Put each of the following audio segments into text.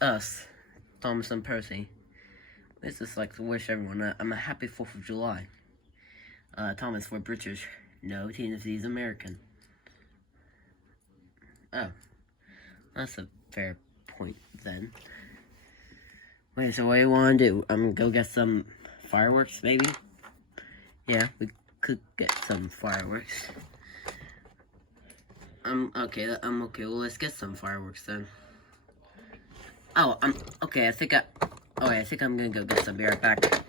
us, Thomas and Percy. Let's just like to wish everyone a happy 4th of July. Thomas, we're British. No, Tennessee's American. Oh, that's a fair point then. Wait, so what do you want to do? Go get some fireworks, maybe? Yeah, we could get some fireworks. Okay. Okay. Well, let's get some fireworks then. Oh, okay. I think I'm gonna go get some. Be right back.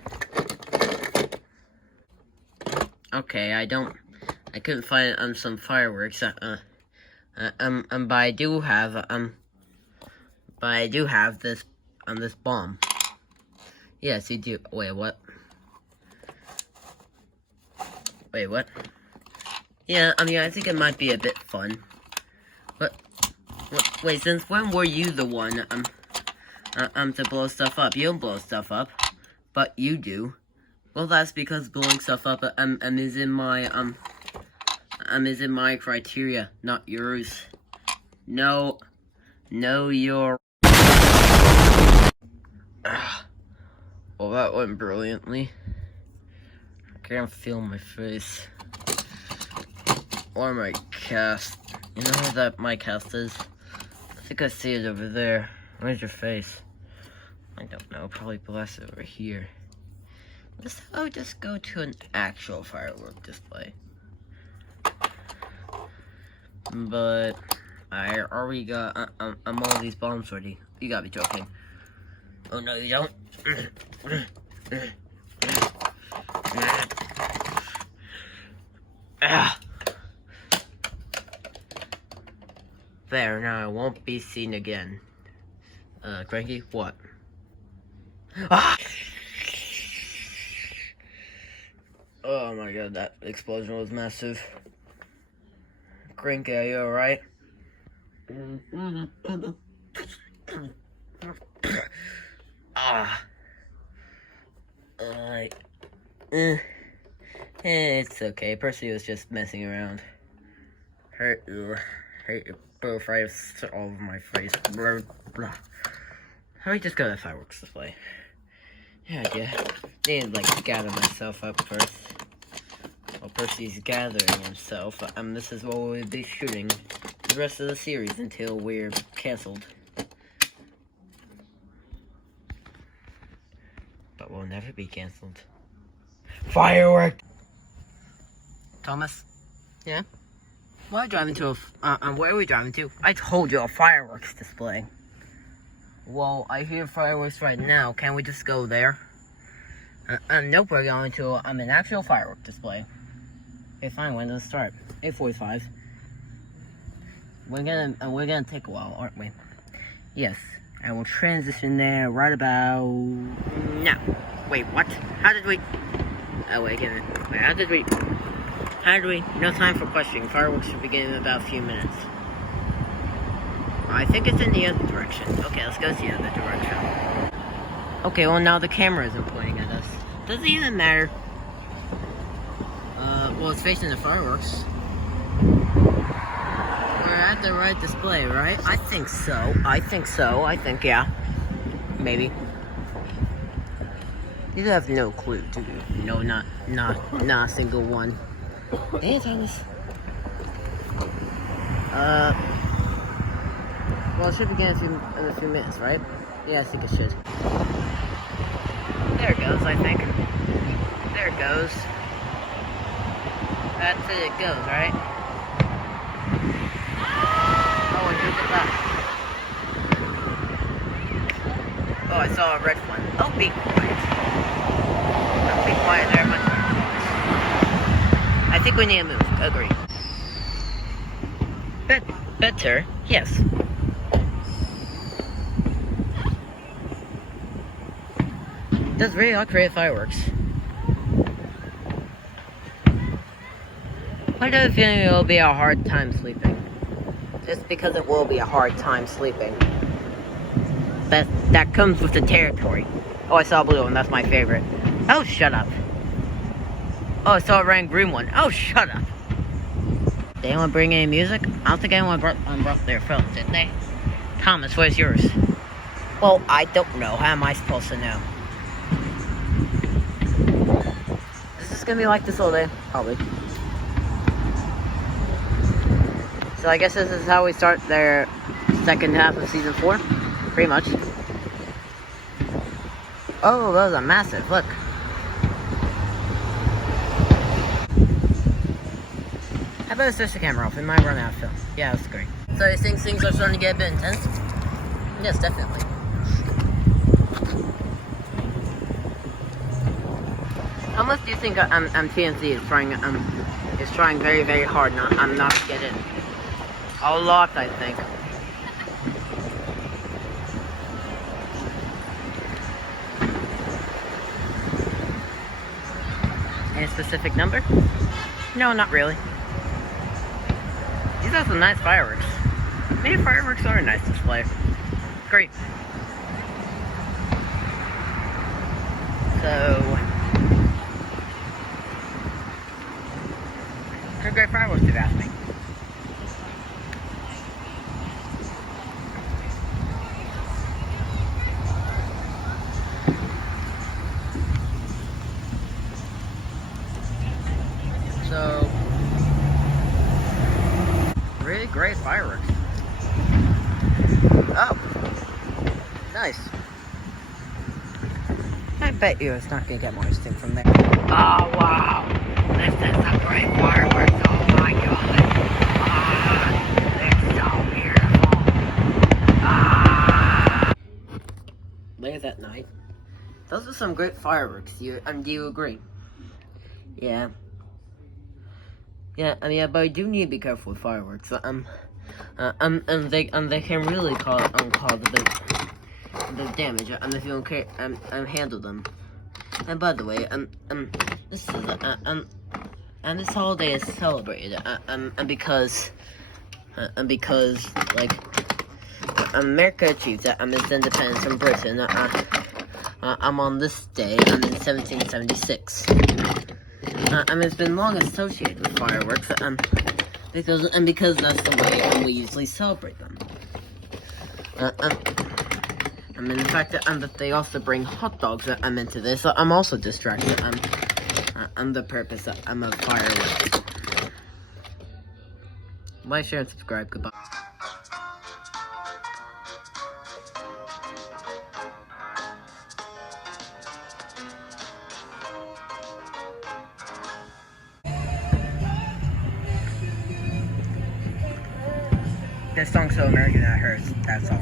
Okay, I couldn't find some fireworks. But I do have this bomb. Yes, you do. Wait, what? Wait, what? Yeah, I think it might be a bit fun. But wait, since when were you the one to blow stuff up? You don't blow stuff up, but you do. Well, that's because blowing stuff up is in my criteria, not yours. No, you're. Well, that went brilliantly. I can't feel my face. Or my cast. You know where that my cast is? I think I see it over there. Where's your face? I don't know. Probably blast it over here. I'll just go to an actual firework display. But I already got. I'm all these bombs ready. You gotta be joking. Oh no, you don't. There, now I won't be seen again. Cranky, what? Ah! Oh my god, that explosion was massive. Cranky, are you alright? It's okay. Percy was just messing around. Hurt your both eyes all over my face. Blah, blah. How do we just go to the fireworks display? Yeah, need to like gather myself up first. While Percy's gathering himself, this is what we'll be shooting the rest of the series until we're canceled. But we'll never be canceled. Firework! Thomas? Yeah? Where are we driving to? Where are we driving to? I told you, a fireworks display. Well, I hear fireworks right now. Can we just go there? Nope, we're going to an actual firework display. Okay, fine. When does it start? 8:45. We're gonna take a while, aren't we? Yes. I will transition there right about now. Wait, what? How did we? Oh wait, get it. Wait, how did we? No time for questioning. Fireworks should begin in about a few minutes. I think it's in the other direction. Okay, let's go see the other direction. Okay, well now the camera isn't pointing at us. Doesn't even matter. Well, it's facing the fireworks. We're at the right display, right? I think so. I think, yeah. Maybe. You have no clue, do you? No, not a single one. Hey, Thomas. Well, it should begin in a few minutes, right? Yeah, I think it should. There it goes, I think. There it goes. That's it goes, right? Oh, and who did that? Oh, I saw a red one. Oh, be quiet. Don't be quiet there, much. I think we need to move. Agree. Better? Yes. That's very hard to create fireworks. I have a feeling it will be a hard time sleeping. Just because it will be a hard time sleeping. That comes with the territory. Oh, I saw a blue one. That's my favorite. Oh, shut up. Oh, I saw a red and green one. Oh, shut up. Did anyone bring any music? I don't think anyone brought their phone, did they? Thomas, where's yours? Well, I don't know. How am I supposed to know? This is gonna be like this all day, probably. So I guess this is how we start their second half of season 4, pretty much. Oh, that was a massive, look. How about I switch the camera off? We might run out of film. Yeah, that's great. So you think things are starting to get a bit intense? Yes, definitely. How much do you think TNC is trying very, very hard not to get in? A lot, I think. Any specific number? No, not really. These are some nice fireworks. Maybe fireworks are a nice display. Great. So, they're great fireworks if you ask me. So, really great fireworks. Oh, nice. I bet you it's not gonna get more interesting from there. Oh wow, this is a great fireworks. Oh my god. It's so beautiful. Late at night. Those are some great fireworks. Do you agree? Yeah. Yeah, but I do need to be careful with fireworks. And they can really cause the damage. If you don't care, handle them. And by the way, this is and this holiday is celebrated, because like America achieved its independence from Britain. On this day, in 1776. It's been long associated with fireworks, because that's the way we usually celebrate them. In fact, that they also bring hot dogs into this. I'm also distracted. The purpose of fireworks. Like, share, and subscribe. Goodbye. This song's so American that it hurts. That's all.